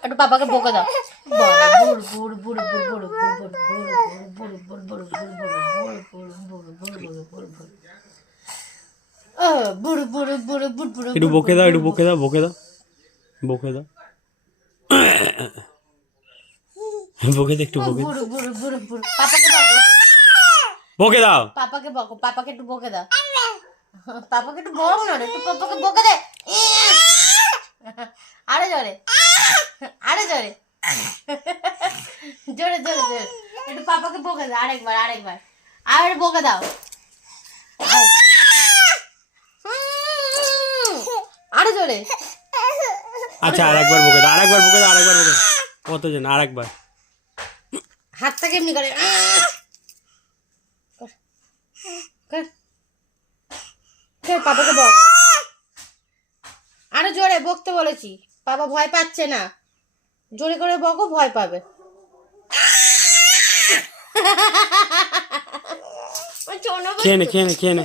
একটু পাপাকে বকে দাও একটু বকে দাও, একটু বকে দাও, বকে দাও, বকে দাও, বকে দাও, একটু বকে দাও, বকে দাও। পাপাকে বকো, পাপাকে একটু বকে দাও, পাপাকে একটু বক না রে, একটু পাপাকে বকে দে, আরে জোরে, আরে জোরে, জোরে জোরে জোরে, একটু পাপাকে বকে দাও, আরেকবার আরেকবার, আর বকে দাও, আরে জোরে। আচ্ছা আরেকবার বকে দাও, আরেকবার বকে দাও, আরেকবার বকে দাও, কতজন, আরেকবার। হাতটাকে এমনি করে পাপাকে বক, আরো জোরে বকতে বলেছি, পাপা ভয় পাচ্ছে না, জোরে করে বকো, ভয় পাবে। খেয়ে নে, খেয়ে নে, খেয়ে নে।